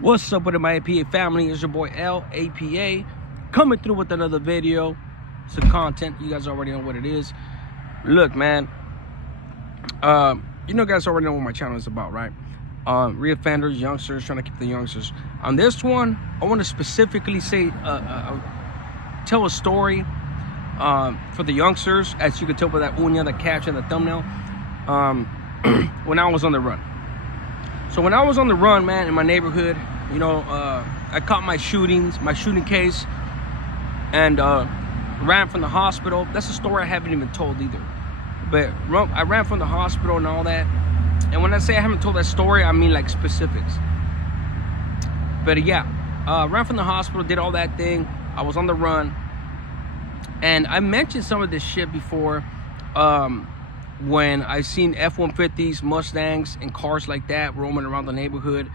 What's up with my APA family? It's your boy LAPA coming through with another video. Some content. You guys already know what it is. Look, man. You know, guys already know what my channel is about, right? Reoffenders, youngsters, trying to keep the youngsters. On this one, I want to specifically say, tell a story for the youngsters, as you can tell by that uña, the caption, the thumbnail. When I was on the run. So when I was on the run, man, in my neighborhood, you know, I caught my shooting case, and ran from the hospital. That's a story I haven't even told either. But I ran from the hospital and all that. And when I say I haven't told that story, I mean like specifics. But yeah, ran from the hospital, did all that thing. I was on the run. And I mentioned some of this shit before. When I seen F-150s, Mustangs, and cars like that roaming around the neighborhood,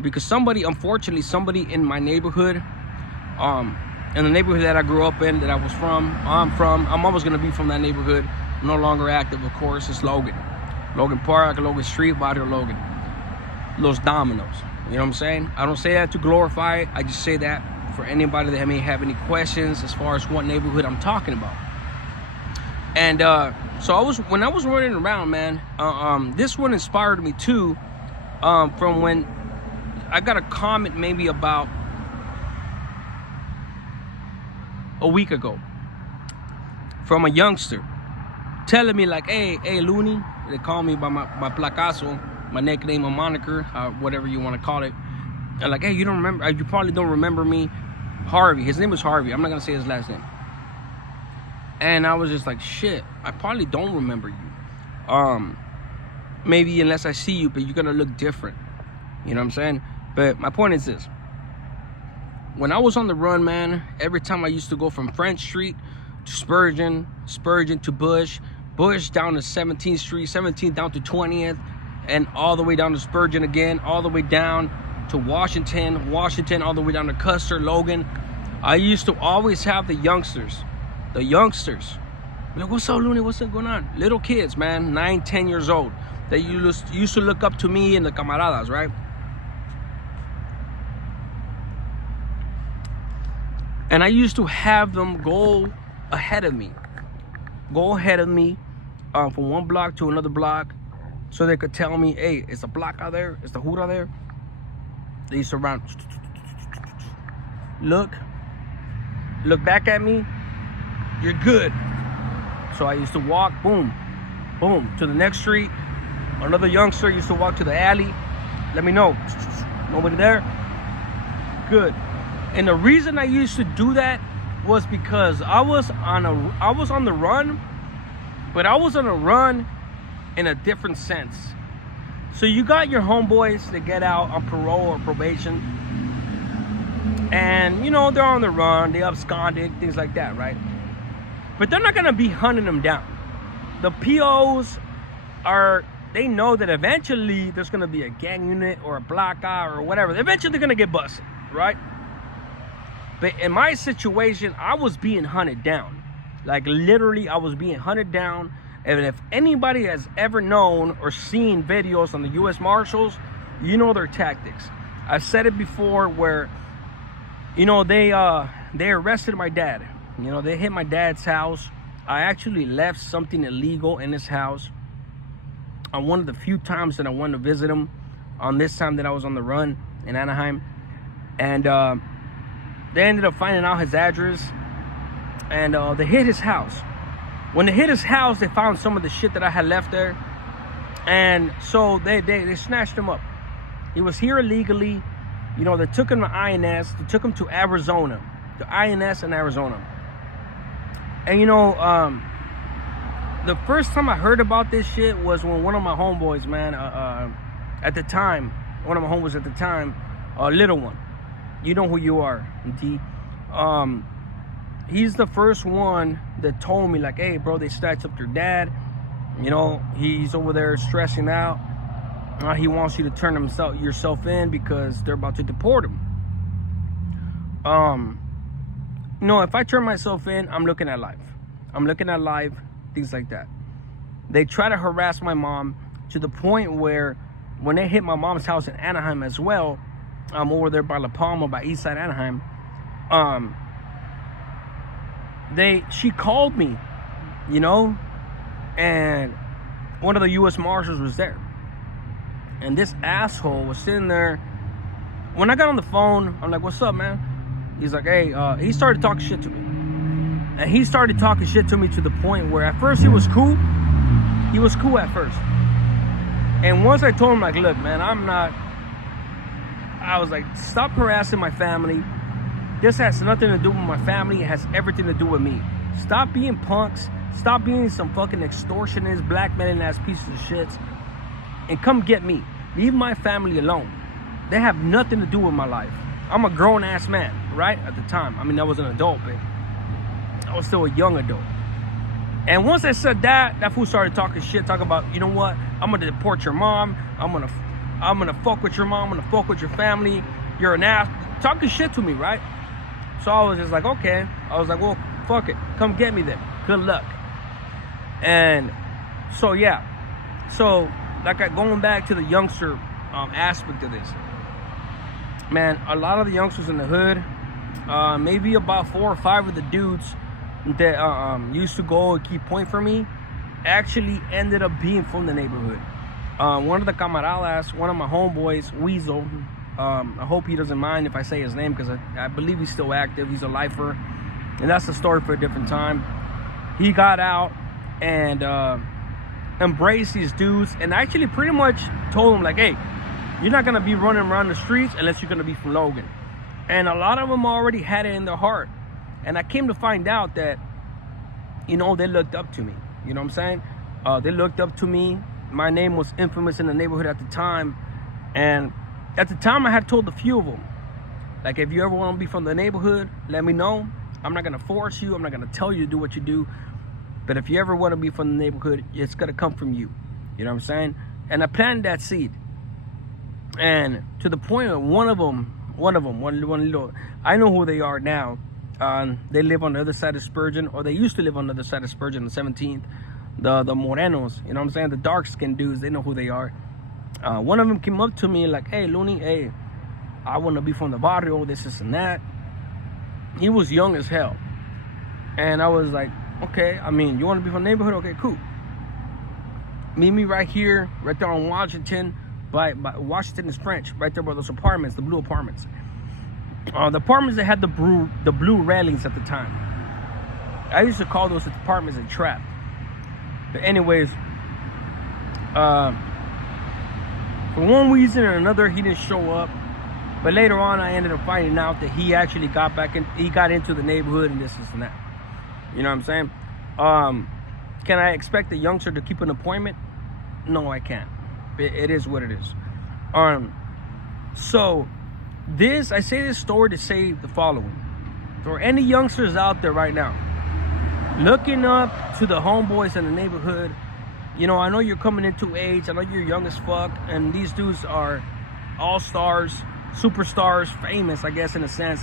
because unfortunately, somebody in my neighborhood, in the neighborhood that I grew up in, that I'm always gonna be from that neighborhood. No longer active, of course. It's Logan Park, Logan Street, Barrio, Logan. Los Dominoes. You know what I'm saying? I don't say that to glorify it. I just say that for anybody that may have any questions as far as what neighborhood I'm talking about. And so when I was running around, man, this one inspired me too, from when I got a comment maybe about a week ago from a youngster telling me like, hey Looney, they call me by my placazo, my nickname, my moniker, whatever you want to call it. And like, hey, you probably don't remember me, Harvey. His name was Harvey. I'm not gonna say his last name. And I was just like, shit, I probably don't remember you. Maybe unless I see you, but you're gonna look different. You know what I'm saying? But my point is this. When I was on the run, man, every time I used to go from French Street to Spurgeon to Bush down to 17th Street, 17th down to 20th, and all the way down to Spurgeon again, all the way down to Washington, all the way down to Custer, Logan. I used to always have the youngsters, like, what's up, Looney? What's going on? Little kids, man, 9, 10 years old. They used to look up to me and the camaradas, right? And I used to have them go ahead of me from one block to another block, so they could tell me, hey, it's a block out there, it's the hood out there. They used to run, look back at me, you're good. So I used to walk, boom, to the next street. Another youngster used to walk to the alley, let me know, nobody there, good. And the reason I used to do that was because I was on the run, but I was on a run in a different sense. So you got your homeboys that get out on parole or probation, and you know, they're on the run, they absconded, things like that, right? But they're not gonna be hunting them down. The POs they know that eventually there's gonna be a gang unit or a block out or whatever. Eventually they're gonna get busted, right? But in my situation, I was being hunted down. Like literally, I was being hunted down. And if anybody has ever known or seen videos on the U.S.Marshals, you know their tactics. I've said it before where, you know, they arrested my dad. You know, they hit my dad's house. I actually left something illegal in his house on one of the few times that I went to visit him, on this time that I was on the run in Anaheim. And they ended up finding out his address, and they hit his house. When they hit his house, they found some of the shit that I had left there, and so they snatched him up. He was here illegally. You know, they took him to INS. They took him to Arizona, to INS in Arizona. And you know, the first time I heard about this shit was when one of my homeboys, man, at the time, little one. You know who you are, D. He's the first one that told me, like, hey, bro, they snatched up your dad. You know, he's over there stressing out. He wants you to turn yourself in because they're about to deport him. You know, if I turn myself in, I'm looking at life. Things like that. They try to harass my mom to the point where when they hit my mom's house in Anaheim as well, over there by La Palma, by Eastside Anaheim. She called me, you know, and one of the U.S.Marshals was there. And this asshole was sitting there. When I got on the phone, I'm like, what's up, man? He's like, hey, he started talking shit to me. And he started talking shit to me to the point where at first he was cool. He was cool at first. And once I told him, like, look, man, I was like, stop harassing my family. This has nothing to do with my family. It has everything to do with me. Stop being punks. Stop being some fucking extortionists, blackmailing ass pieces of shits. And come get me. Leave my family alone. They have nothing to do with my life. I'm a grown ass man, right? At the time. I mean, I was an adult, but I was still a young adult. And once I said that fool started talking shit, talking about, you know what? I'm gonna deport your mom. I'm gonna fuck with your mom. I'm gonna fuck with your family. You're an ass. Talking shit to me, right? So I was just like, okay. I was like, well, fuck it. Come get me then. Good luck. And so, yeah. So, like, going back to the youngster aspect of this. Man, a lot of the youngsters in the hood, maybe about 4 or 5 of the dudes that used to go and keep point for me, actually ended up being from the neighborhood. One of the camaradas, one of my homeboys, Weasel, I hope he doesn't mind if I say his name, because I believe he's still active. He's a lifer, and that's a story for a different time. He got out and embraced these dudes, and actually pretty much told them, like, hey, you're not gonna be running around the streets unless you're gonna be from Logan. And a lot of them already had it in their heart. And I came to find out that, you know, they looked up to me. You know what I'm saying? They looked up to me. My name was infamous in the neighborhood at the time. And at the time, I had told a few of them, like, if you ever want to be from the neighborhood, let me know. I'm not going to force you. I'm not going to tell you to do what you do. But if you ever want to be from the neighborhood, it's going to come from you. You know what I'm saying? And I planted that seed. And to the point of one little, I know who they are now. They live on the other side of Spurgeon, or they used to live on the other side of Spurgeon, the 17th. The Morenos, you know what I'm saying? The dark-skinned dudes, they know who they are. One of them came up to me like, hey, Looney, hey, I want to be from the Barrio, this and that. He was young as hell. And I was like, okay, I mean, you want to be from the neighborhood? Okay, cool. Meet me right here, right there on Washington. By Washington is French, right there by those apartments, the blue apartments. The apartments that had the blue railings at the time. I used to call those apartments a trap. But anyways, for one reason or another, he didn't show up. But later on, I ended up finding out that he actually got back in. He got into the neighborhood and this and that. You know what I'm saying? Can I expect a youngster to keep an appointment? No, I can't. It is what it is. So I say this story to say the following: for any youngsters out there right now, looking up to the homeboys in the neighborhood, you know, I know you're coming into age. I know you're young as fuck, and these dudes are all stars, superstars, famous, I guess, in a sense,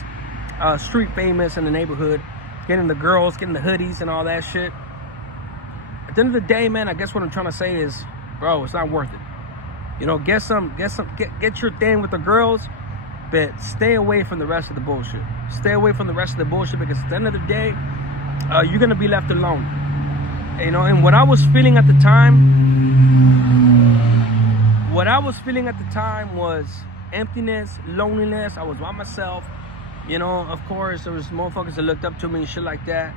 street famous in the neighborhood, getting the girls, getting the hoodies and all that shit. At the end of the day, man, I guess what I'm trying to say is, bro, it's not worth it. You know, get your thing with the girls, but stay away from the rest of the bullshit. Stay away from the rest of the bullshit, because at the end of the day, you're gonna be left alone. You know, and what I was feeling at the time was emptiness, loneliness. I was by myself. You know, of course, there was motherfuckers that looked up to me and shit like that.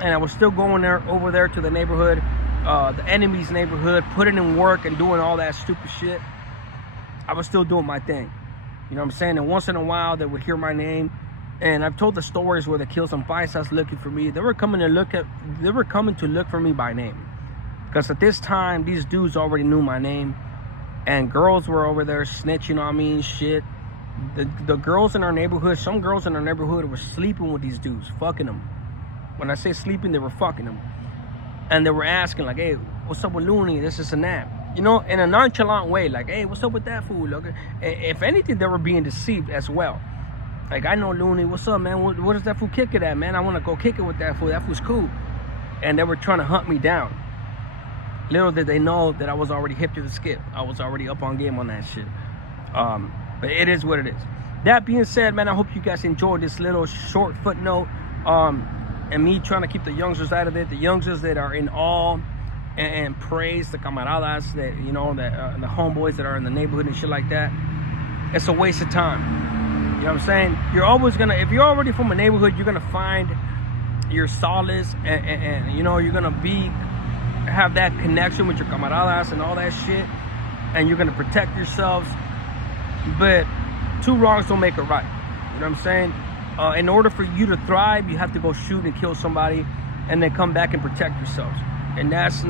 And I was still going over there to the neighborhood, the enemy's neighborhood, putting in work and doing all that stupid shit. I was still doing my thing. You know what I'm saying? And once in a while, they would hear my name. And I've told the stories where they killed some paisas looking for me. They were coming to look for me by name. Because at this time, these dudes already knew my name. And girls were over there snitching on me and shit. The girls in our neighborhood, some girls in our neighborhood were sleeping with these dudes, fucking them. When I say sleeping, they were fucking them. And they were asking, like, hey, what's up with Looney? This and that. You know, in a nonchalant way, like, hey, what's up with that fool? Logan? If anything, they were being deceived as well. Like, I know Looney, what's up, man? What does that fool kick it at, man? I want to go kick it with that fool. That fool's cool. And they were trying to hunt me down. Little did they know that I was already hip to the skip. I was already up on game on that shit. But But it is what it is. That being said, man, I hope you guys enjoyed this little short footnote. And me trying to keep the youngsters out of it. The youngsters that are in awe and praise the camaradas, that, you know, that the homeboys that are in the neighborhood and shit like that. It's a waste of time. You know what I'm saying? You're always gonna, if you're already from a neighborhood, you're gonna find your solace and you know, you're gonna have that connection with your camaradas and all that shit, and you're gonna protect yourselves. But two wrongs don't make a right. You know what I'm saying? In order for you to thrive, you have to go shoot and kill somebody and then come back and protect yourselves. And that's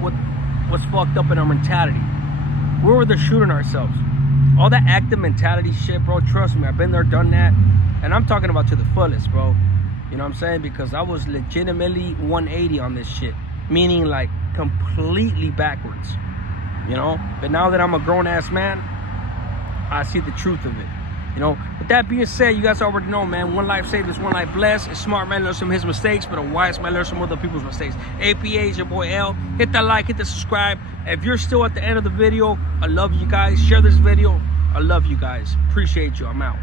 what's fucked up in our mentality. We're the shooting ourselves. All that active mentality shit, bro, trust me, I've been there, done that. And I'm talking about to the fullest, bro. You know what I'm saying? Because I was legitimately 180 on this shit. Meaning like completely backwards. You know? But now that I'm a grown-ass man, I see the truth of it. You know? With that being said, you guys already know, man, one life saved is one life blessed. A smart man learns from his mistakes, but a wise man learns from other people's mistakes. APA is your boy L. Hit that like, hit the subscribe. If you're still at the end of the video, I love you guys. Share this video. I love you guys. Appreciate you. I'm out.